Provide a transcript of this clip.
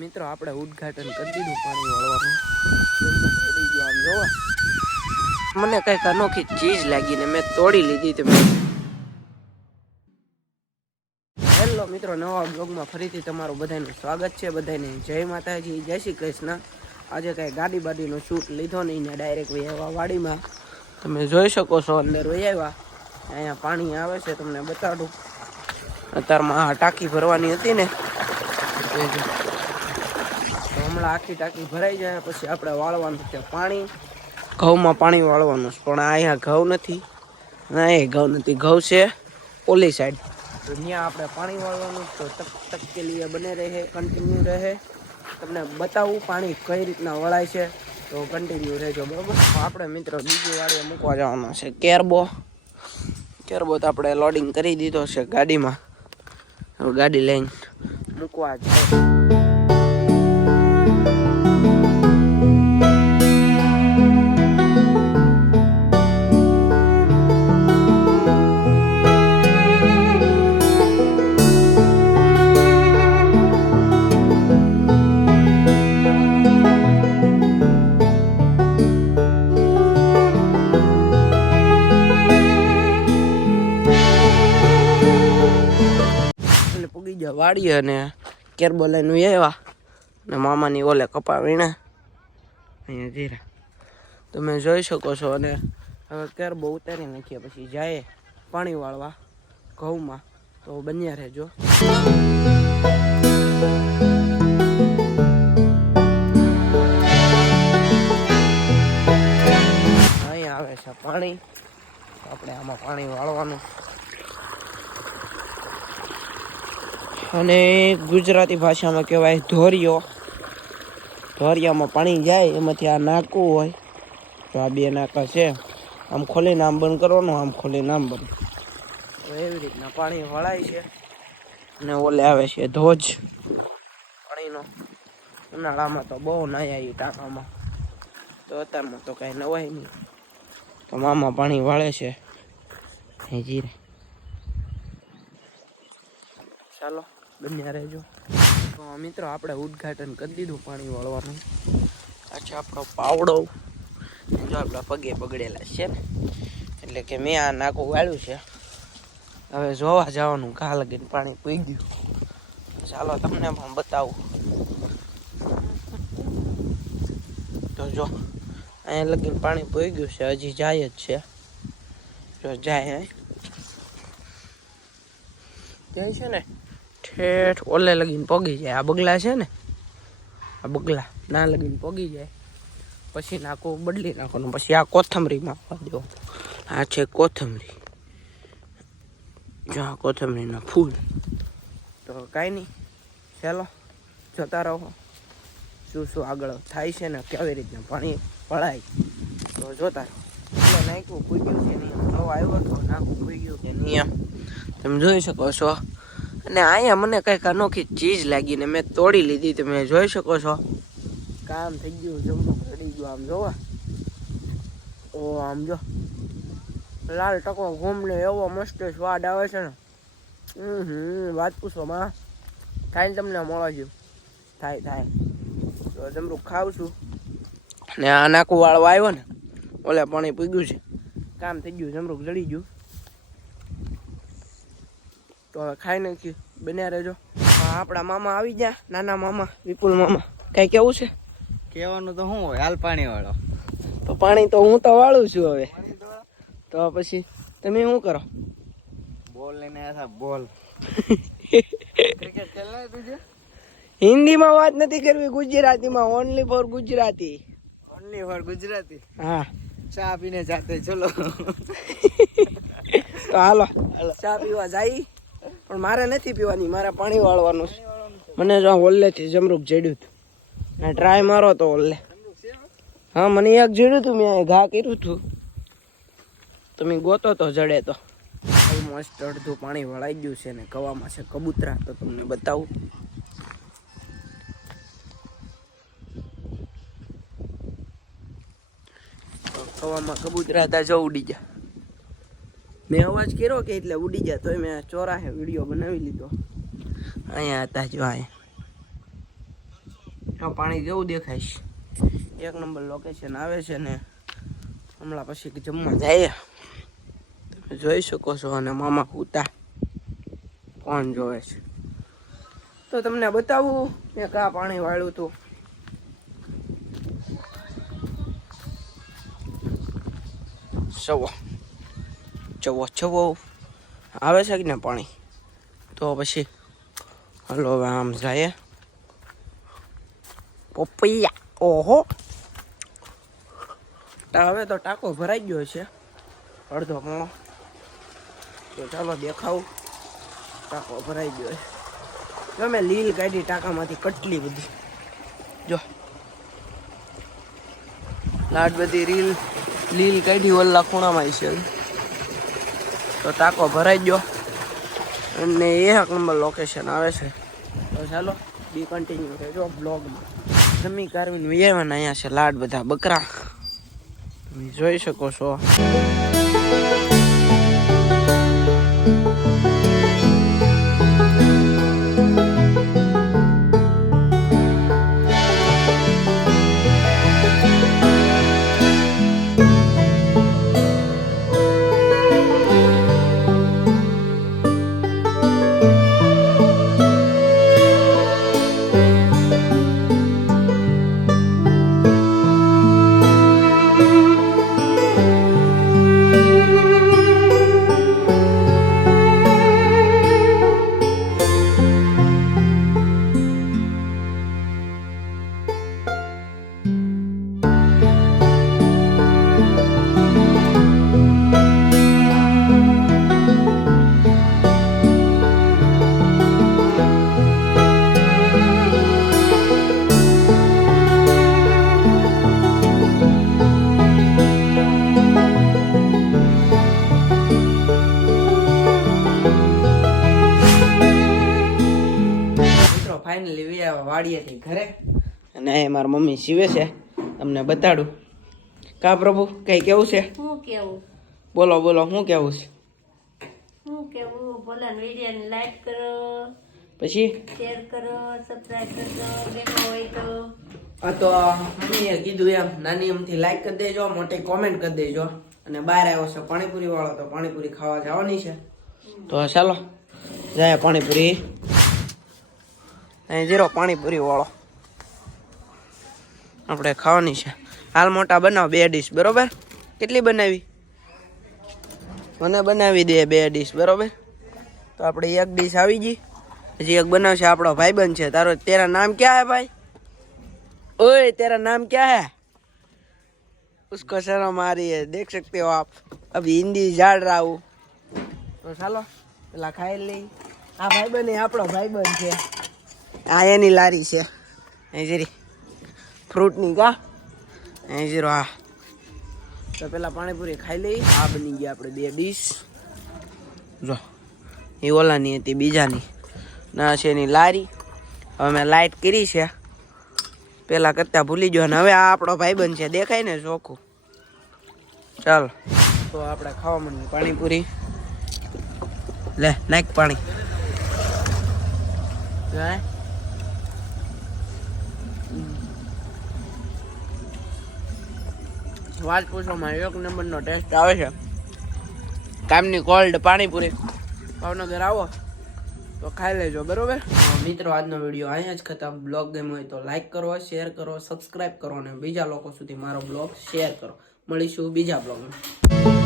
મિત્રો આપણે ઉદઘાટન કરી દીધું પાણી વાળવાનું. ગયું આમ, જોવા. મને કંઈક અનોખી ચીજ લાગી ને મેં તોડી લીધી હતી હેલો મિત્રો, નવા બ્લોગમાં ફરીથી તમારું બધાનું સ્વાગત છે. બધાને જય માતાજી, જય શ્રી કૃષ્ણ. આજે કાંઈ ગાડી બાડીનો શૂટ લીધો નહીં ને ડાયરેક્ટ વહી આવ્યા વાડીમાં. તમે જોઈ શકો છો, અંદર વહી આવ્યા. અહીંયા પાણી આવે છે, તમને બતાડું. અત્યારમાં આ ટાંકી ભરવાની હતી ને. આખી ટાંકી ભરાઈ જાય, પછી આપણે વાળવાનું છે પાણી. ઘઉંમાં પાણી વાળવાનું છે, પણ અહીંયા ઘઉં નથી. ના એ ઘઉં નથી, ઘઉં છે ઓલી સાઈડ. તો ત્યાં આપણે પાણી વાળવાનું તો તક તક કે લીએ બને રહે કન્ટિન્યુ રહે. તમને બતાવું પાણી કઈ રીતના વળાય છે, તો કન્ટિન્યુ રહેજો, બરાબર? આપણે મિત્રો બીજી વાડીએ મૂકવા જવાનો છે, કેરબો. કેરબો તો આપણે લોડિંગ કરી દીધો છે ગાડીમાં. ગાડી લઈને મૂકવા જાય પૂગી ગયા વાડીએ અને કેરબો લઈને આવ્યા. અને મામાની ઓલે કપા વીણા. અહીંયા ધીરે તમે જોઈ શકો છો અને હવે કેરબો ઉતારી નાખીએ પછી જાય પાણી વાળવા ઘઉંમાં. તો બન્યા રહેજો. અહીંયા આવે છે પાણી. આપણે આમાં પાણી વાળવાનું અને ગુજરાતી ભાષામાં કહેવાય ધોરિયો. ધોરિયામાં પાણી જાય, એમાંથી આ નાકું હોય. તો આ બે નાકા છે, આમ ખોલીને આમ બંધ કરવાનું, આમ ખોલીને આમ બંધ. એવી રીતના પાણી વળાય છે અને ઓલે આવે છે ધોજ. પાણીનો ઉનાળામાં તો બહુ નાયા એ ટાંકામાં. તો અત્યારમાં તો કાંઈ નવાય નહીં. તો મામા પાણી વાળે છે. જીરે ચાલો. બન્યા રહેજો. તો મિત્રો, આપણે ઉદ્ઘાટન કરી દીધું પાણી વાળવાનું. આ આપણો પાવડો. જો આપણા પગે પગડેલા છે એટલે કે મેં આ નાકું વાળ્યું છે. હવે જોવા જવાનું, ઘા લગીને પાણી પી ગયું. ચાલો, તમને પણ બતાવું. તો જો, અહીંયા લગીને પાણી પી ગયું છે, હજી જાય જ છે. જો, જાય જાય છે ને? ઠેઠ, ઓલે લગીને પગી જાય. આ બગલા છે ને? આ બગલા, ના લગીને પગી જાય. પછી નાખું, બદલી નાખવાનું. પછી આ કોથમરીમાં આપવા દો આ છે કોથમરી. જો આ કોથમરીના ફૂલ. તો કાંઈ નહીં. ચાલો, જોતા રહો. શું શું આગળ થાય છે ને, કેવી રીતના પાણી પડાય તો જોતા રહો. નાખ્યું નાખ્યું, પૂગ્યું કે નહીં? આવ્યો હતો નાખું ગયું કે નહીં એમ. તમે જોઈ શકો છો. અને અહીંયા મને કંઈક અનોખી ચીજ લાગી ને મેં તોડી લીધી. તમે જોઈ શકો છો. કામ થઈ ગયું જમવું ચડી ગયું આમ, જોવા. ઓ, આમ જો. લાલ ટકો ઘૂમને એવો મસ્ત સ્વાદ આવે છે ને. હમ વાત પૂછો માં. થાય ને તમને મળવા જેવું થાય થાય. તો જમરૂ ખાવ છું. ને આ નાકું વાળો આવ્યો ને, ઓલે પાણી પીગ્યું છે. કામ થઈ ગયું જમરૂક જડી ગયું. તો હવે ખાઈ નાખી બન્યા રહેજો. આપણા મામા આવી ગયા નાના મામા વિપુલ મામા. કઈ કેવું છે? કહેવાનું તો શું હોય હાલ પાણી વાળો તો પાણી તો હું તો વાળું છું હવે. તો પછી તમે શું કરો? બોલ લઈને આવ્યા બોલ. હિન્દીમાં વાત નથી કરવી ગુજરાતીમાં only for Gujarati. Only for Gujarati? હા. ચા પીને જાતે ચલો. તો હાલો. ચા પીવા જાય? પણ મારે નથી પીવાની, મારે પાણી વાળવાનું છે. મને જો ઓલ્લેથી જમરૂક જડ્યું હતું. ને ટ્રાય મારો તો ઓલ્લે હા, મને એક જડ્યું હતું, મેં ઘા કર્યું હતું. તમે ગોતો તો જડે તો. ઓલમોસ્ટ અડધું પાણી વળાઈ ગયું છે ને કવામાં છે કબૂતરા, તો તમને બતાવું. કવામાં કબૂતરા હતા જો ઉડી ગયા. મેં અવાજ કર્યો કે એટલે ઉડી ગયા, તોય મેં ચોરાહે વીડિયો બનાવી લીધો. અહીંયા હતા જો અહીંયા પાણી કેવું દેખાય છે? એક નંબર લોકેશન આવે છે ને, હમણાં પછી જમવા જાય તમે જોઈ શકો છો, અને મામા ઉતા કોણ જોવે છે. તો તમને બતાવું મેં કા પાણી વાળ્યું હતું ચવો ચવો ચવો આવે છે કે ને પાણી? તો પછી, હલો, હવે આમ જાય પપૈયા, ઓહો. હવે તો ટાંકો ભરાઈ ગયો છે. અડધો પોણો તો ચાલો દેખાવું. ટાંકો ભરાઈ ગયો છે. જો મેં લીલ કાઢી ટાંકામાંથી કટલી બધી. જો. લાટ બધી રીલ, લીલ કાઢી ઓલા ખૂણામાં છે તો ટાંકો ભરાઈ ગયો. અને એક નંબર લોકેશન આવે છે. તો ચાલો બી કન્ટિન્યુ રહેજો બ્લોગમાં જમી કારવીને વિયાવાના અહીંયા છે લાડ બધા બકરા. તમે જોઈ શકો છો. ફાઇનલી વિયા વાડીએથી ઘરે. અને એ મારી મમ્મી સીવે છે. તમને બતાડું. કા પ્રભુ કઈ કેવું છે? શું કેવું? બોલો બોલો શું કેવું છે? શું કેવું? ભલે વિડીયોને લાઈક કરો પછી? શેર કરો સબસ્ક્રાઈબ કરો બેઠો હોય તો. આ તો મમ્મીએ કીધું એમ નાની એમથી લાઈક કરી દેજો મોટી કોમેન્ટ કરી દેજો. અને બહાર આવ્યો છે પાણીપુરી વાળો તો પાણીપુરી ખાવા જવાની છે. તો ચાલો જાય પાણીપુરી. અહીં જીરો પાણીપુરી વાળો આપણે ખાવાની છે હાલ મોટા બનાવ બે ડીશ બરોબર કેટલી બનાવી મને બનાવી દે બે ડીશ બરોબર તો આપણે એક ડીશ આવી ગઈ હજી એક બનાવશે આપણો ભાઈબંધ છે તારો તેરા નામ ક્યાં હે ભાઈ ओए तेरा नाम क्या है उसको शर्म आ रही है देख सकते हो आप अभी हिंदी झाड़ रहा हूँ તો ચાલો પેલા ખાઈ લઈ આ ભાઈબંધ એ આપણો ભાઈબંધ છે આ એની લારી છે. અહીં જરી ફ્રૂટની કા અહીં જીરો હા તો પેલા પાણીપુરી ખાઈ લઈ. આ બની ગયા આપણે બે ડીશ. જો, એ ઓલાની હતી, બીજાની. ના, છે એની લારી. હવે મેં લાઈટ કરી છે. પેલા કરતા ભૂલી ગયો હવે આ આપણો ભાઈબંધ છે. દેખાય ને ચોખ્ખું. ચાલો. તો આપણે ખાવા માંડીએ પાણીપુરી. લે, નાખ પાણી. વાત પૂછવામાં એક નંબરનો ટેસ્ટ આવે છે. કામની કોલ્ડ પાણીપુરી. ભાવનગર આવો. તો ખાઈ લેજો, બરોબર? મિત્રો, આજનો વીડિયો અહીંયા જ ખતમ. બ્લોગ ગેમ હોય તો લાઈક કરો શેર કરો સબસ્ક્રાઈબ કરો અને બીજા લોકો સુધી મારો બ્લોગ શેર કરો. મળીશું બીજા બ્લોગમાં.